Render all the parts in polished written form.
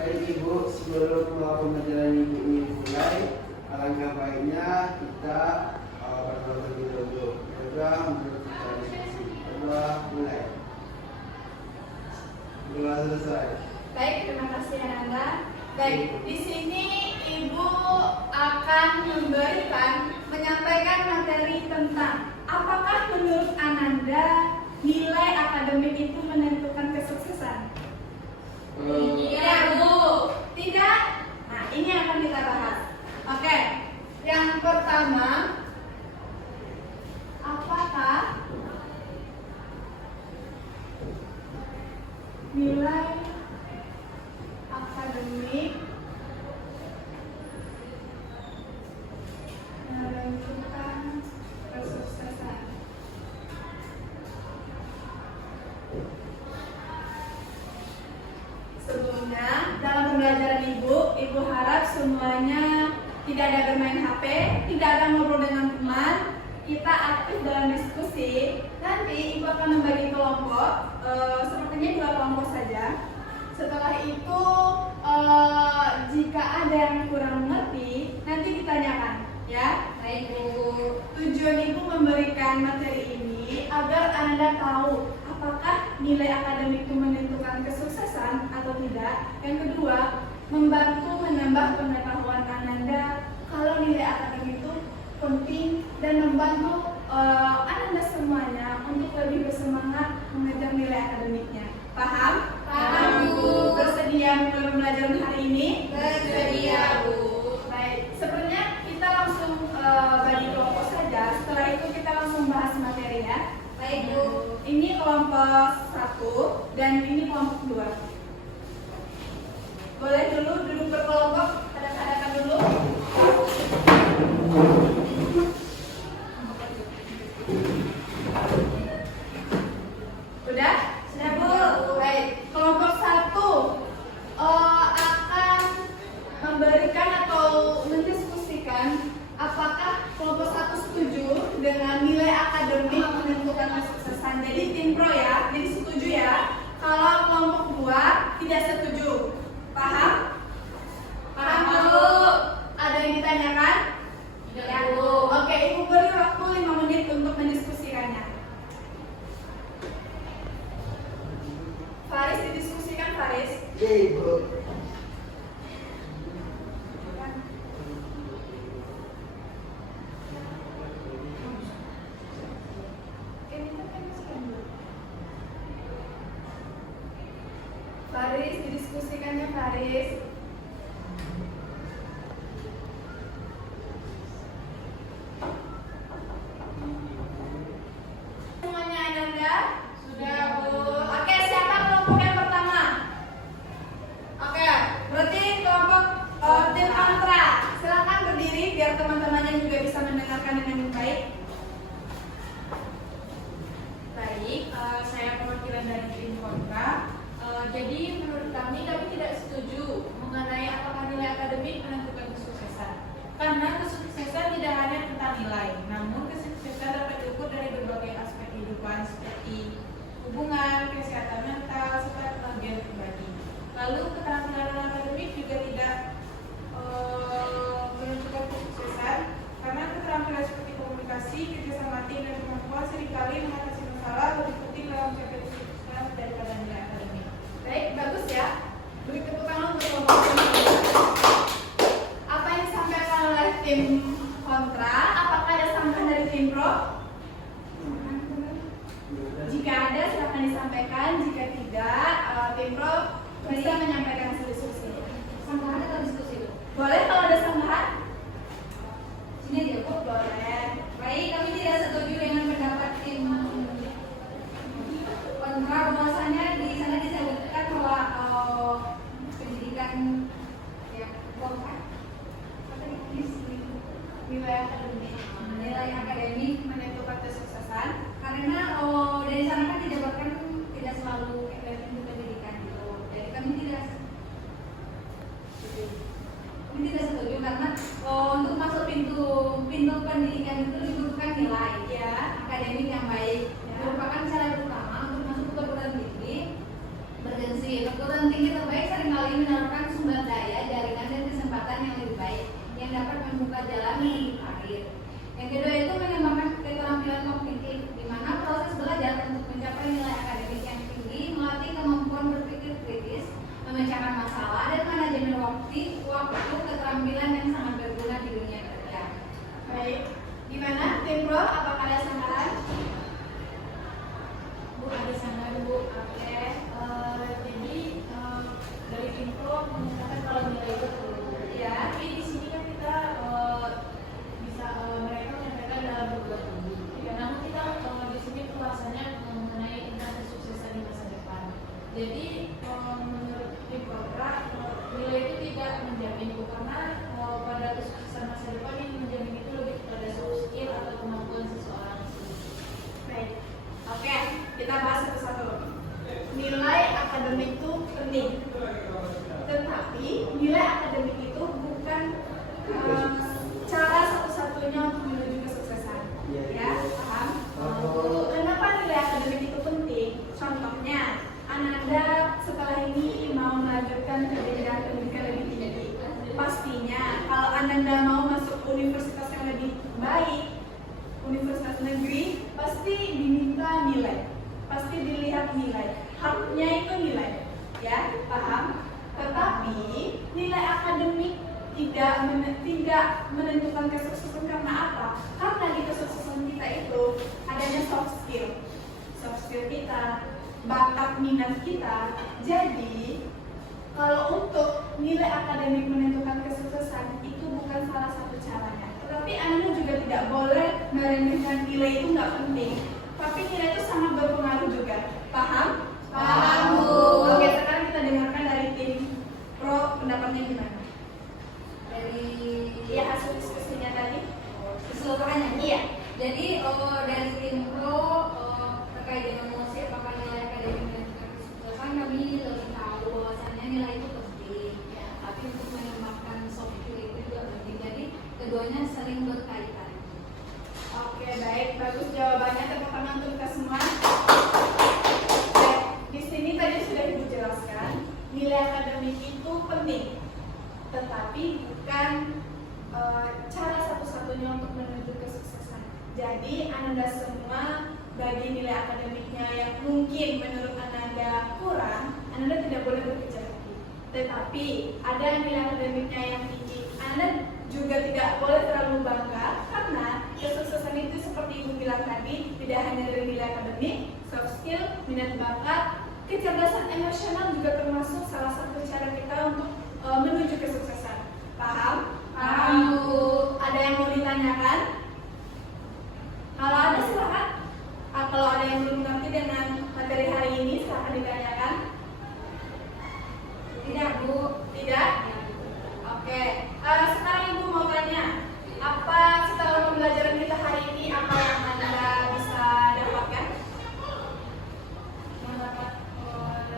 Baik Ibu, sebelum pembelajaran Ibu ini mulai, alangkah baiknya kita berdoa terlebih dahulu. Berdoa menurut tradisi. Berdoa mulai. Berdoa selesai. Baik, terima kasih Ananda. Baik, di sini Ibu akan menyampaikan materi tentang apakah menurut Ananda nilai akademik itu menentukan kesuksesan? Iya, Bu. Tidak? Nah, ini yang akan kita bahas. Oke, yang pertama, apakah nilai akademik menentukan kesuksesan? Sebelumnya, dalam pembelajaran Ibu harap semuanya tidak ada bermain HP, tidak ada ngobrol dengan teman, kita aktif dalam diskusi. Nanti Ibu akan membagi kelompok, sepertinya 2 kelompok saja. Setelah itu, jika ada yang kurang mengerti, nanti ditanyakan, ya. Baik, Bu. Tujuan Ibu memberikan materi ini agar Anda tahu apakah nilai akademik itu menentukan kesuksesan atau tidak. Yang kedua, membantu menambah pengetahuan Ananda kalau nilai akademik itu penting dan membantu Ananda semuanya untuk lebih bersemangat mengejar nilai akademiknya. Paham? Paham, Bu. Bersedia mulai pembelajaran hari ini? Bersedia, Bu. Baik, sepertinya kita langsung bagi kelompok saja. Setelah itu kita langsung bahas materi, ya. Baik, Bu. Ini kelompok 1 dan ini kelompok 2. Boleh dulu duduk berkelompok, adak-adakan dulu. Udah? Sudah, Bu. Baik. Kelompok 1 akan memberikan atau mendiskusikan apakah kelompok 1 setuju dengan nilai akademik menentukan kesuksesan. Jadi tim pro ya, jadi setuju ya. Kalau kelompok 2 tidak setuju. Paham? Paham, Bu? Ada yang ditanyakan? Ya, Bu. Oke, Ibu beri waktu 5 menit untuk mendiskusikannya. Faris, didiskusikan Faris. Iya Ibu. Faris, didiskusikannya Faris. Semuanya Ananda? Sudah, Bu. Oke, siapa kelompok yang pertama? Oke, berarti kelompok tim kontra. Silakan berdiri biar teman-temannya juga bisa mendengarkan dengan baik. Baik, saya perwakilan dari tim kontra. Jadi menurut kami tidak setuju mengenai apakah nilai akademik menentukan kesuksesan. Karena kesuksesan tidak hanya tentang nilai, namun kesuksesan dapat diukur dari berbagai aspek kehidupan seperti hubungan, kesehatan mental, serta kebahagiaan pribadi. Lalu keterampilan akademik juga tidak menentukan kesuksesan, karena keterampilan seperti komunikasi, kerjasama tim, dan kemampuan seringkali mengatasi masalah lebih penting dalam mencapai kesuksesan daripada nilai akademik. Baik, bagus ya. Beri tepuk tangan untuk kelompok ini. Apa yang disampaikan oleh tim kontra? Apakah ada sanggahan dari tim pro? Jika ada, silakan disampaikan. Jika tidak, tim pro bisa menyampaikan hasil diskusi. Sanggahan atau diskusi? Boleh kalau ada sanggahan? Sini aja, Bu. Boleh. Baik, kami tidak setuju dengan pendapat tim kontra. Bahwasanya di sana disebutkan bahwa pendidikan ya Nilai akademik. nilai akademik Menentukan kesuksesan. karena dari sana kan dijabarkan tidak selalu menentukan pendidikan gitu. Jadi kami tidak sumber daya, jaringan, dan kesempatan yang lebih baik yang dapat membuka jalan menuju karir. Yang kedua itu mengembangkan keterampilan kognitif, di mana proses belajar untuk mencapai nilai akademik yang tinggi melatih kemampuan berpikir kritis, memecahkan masalah, dan manajemen waktu, keterampilan yang sangat berguna di dunia kerja. Baik, gimana tim Pro? Apakah ada sanggahan? Bu, ada sanggahan Bu. Oke, jadi dari info menyatakan kalau nilai itu perlu. Ya. Tapi di sini kan kita bisa mereka menyampaikan dalam berbuat tinggi. Ya, namun kita di sini pembahasannya mengenai tentang kesuksesan di masa depan. Jadi menurut tim Kontra, nilai itu tidak menjamin Bu, karena pada kesuksesan masa depan yang menjamin itu lebih kepada soft skill atau kemampuan seseorang. Baik. Oke, kita bahas satu-satu. Nilai akademik itu penting. Tetapi nilai akademik itu bukan cara satu-satunya untuk menuju kesuksesan. Ya, paham? Kenapa nilai akademik itu penting? Contohnya, Ananda setelah ini mau melanjutkan ke jenjang pendidikan lebih tinggi. Pastinya, kalau Ananda mau masuk universitas yang lebih baik, universitas negeri, pasti diminta nilai, pasti dilihat nilai. Haknya itu nilai, ya, paham? Tetapi nilai akademik tidak menentukan kesuksesan. Karena apa? Karena di kesuksesan kita itu adanya soft skill kita, bakat minat kita. Jadi kalau untuk nilai akademik menentukan kesuksesan itu bukan salah satu caranya. Tetapi Anda juga tidak boleh meremehkan nilai itu nggak penting. Tapi nilai itu sangat berpengaruh juga. Paham? Paham, Bu. Oke, sekarang kita dengarkan dari tim Pro pendapatnya gimana? Dari Ya, hasil diskusinya tadi. keseluruhannya. Iya. Jadi dari tim Pro terkait dengan mosi apakah nilai akademik dan kesuksesan, kami lebih tahu bahwasannya nilai itu penting. Tapi untuk mengembangkan soft skill itu juga penting. Jadi keduanya saling berkaitan. Oke, baik, bagus jawabannya. Tepuk tangan untuk kita semua. Oke, di sini tadi sudah Ibu jelaskan, nilai akademik itu penting, tetapi bukan cara satu-satunya untuk menuju kesuksesan. Jadi Anda semua bagi nilai akademiknya yang mungkin menurut Anda kurang, Anda tidak boleh berkecil hati. Tetapi ada nilai akademiknya yang tinggi, Anda juga tidak boleh terlalu bangga, karena kesuksesan itu seperti Ibu bilang tadi, tidak hanya dari nilai akademik, soft skill, minat bakat, kecerdasan emosional juga termasuk salah satu cara kita untuk menuju kesuksesan. Paham? Paham, Bu. Ada yang mau ditanyakan? Kalau ada silakan. Kalau ada yang belum mengerti dengan materi hari ini, silakan ditanyakan. Tidak, Bu. Tidak? Oke. Sekarang Ibu mau tanya, apa setelah pembelajaran kita hari ini, apa yang Anda bisa dapatkan?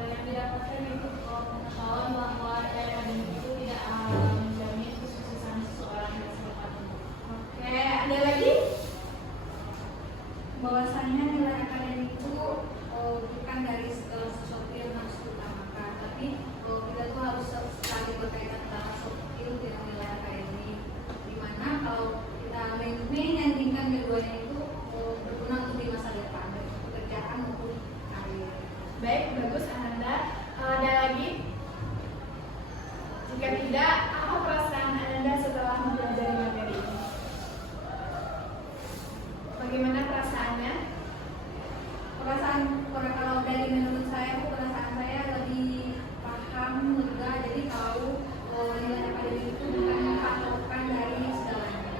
Yang didapatkan itu pengetahuan bahwa nilai akademik itu tidak menjamin kesuksesan seseorang di masa depan. Oke, ada lagi? Bahwasannya nilai akademik itu bukan dari segala sesuatu yang harus diutamakan, tapi kita tuh harus sekali berkaitan antara soft skill dengan nilai akademik. Dimana kalau kita menyandingkan keduanya itu berguna untuk di masa depan, baik pekerjaan maupun karir. Baik, bagus Ananda. Ada lagi? Jika tidak, apa perasaan Ananda setelah mempelajari materi ini? Bagaimana perasaannya? Kalau dari menurut saya, perasaan saya lebih paham, lega, jadi tahu nilai akademik itu bukan patokan dari segalanya.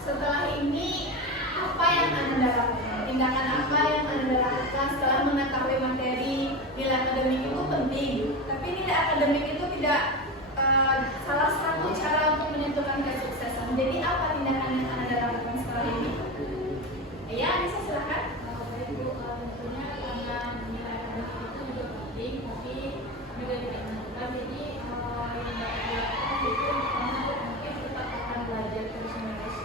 Setelah ini, apa yang Anda lakukan? Tindakan apa yang Anda lakukan setelah mengetahui materi nilai akademik itu penting, tapi nilai akademik itu tidak salah satu cara untuk menentukan kesuksesan. Jadi apa tindakan yang Anda lakukan setelah ini? Ya, bisa silakan. Baik Bu, tentunya karena nilai akademik itu juga penting, tapi juga tidak menentukan. Jadi yang dapat dilakukan itu untuk mungkin kita akan belajar terus-menerus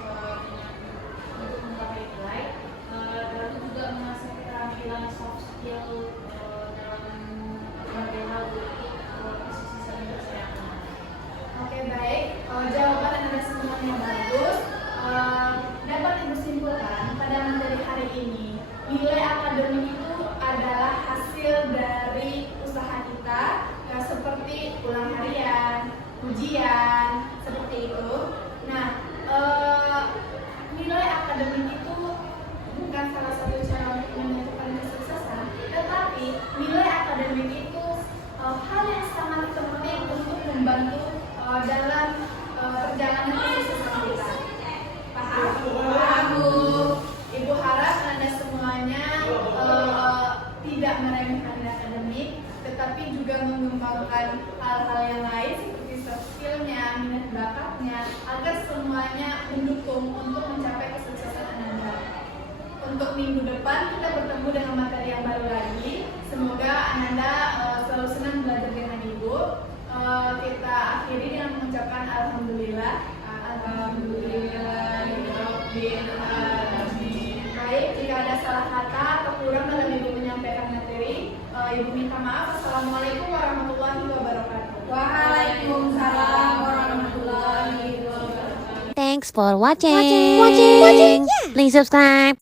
untuk menggapai nilai, lalu juga mengasah keterampilan soft skill dalam berbagai hal. ujian, seperti itu. Nah, nilai akademik itu bukan salah satu cara untuk menentukan kesuksesan, tetapi nilai akademik itu hal yang sangat penting untuk membantu dalam perjalanan kesuksesan kita. Paham? Paham, Bu. Ibu harap Anda semuanya tidak meremehkan nilai akademik, tetapi juga mengembangkan hal-hal yang lain seperti soft skill-nya, minat bakatnya, agar semuanya mendukung untuk mencapai kesuksesan Anda. Untuk minggu depan kita bertemu dengan materi yang baru lagi. Semoga Anda selalu senang belajar dengan Ibu. Kita akhiri dengan mengucapkan alhamdulillah. Alhamdulillah. Baik, jika ada salah kata atau kurang dalam Ibu menyampaikan materi, Ibu minta maaf. Assalamualaikum warahmatullahi wabarakatuh. Waalaikumsalam warahmatullahi wabarakatuh. Thanks for watching. Please subscribe.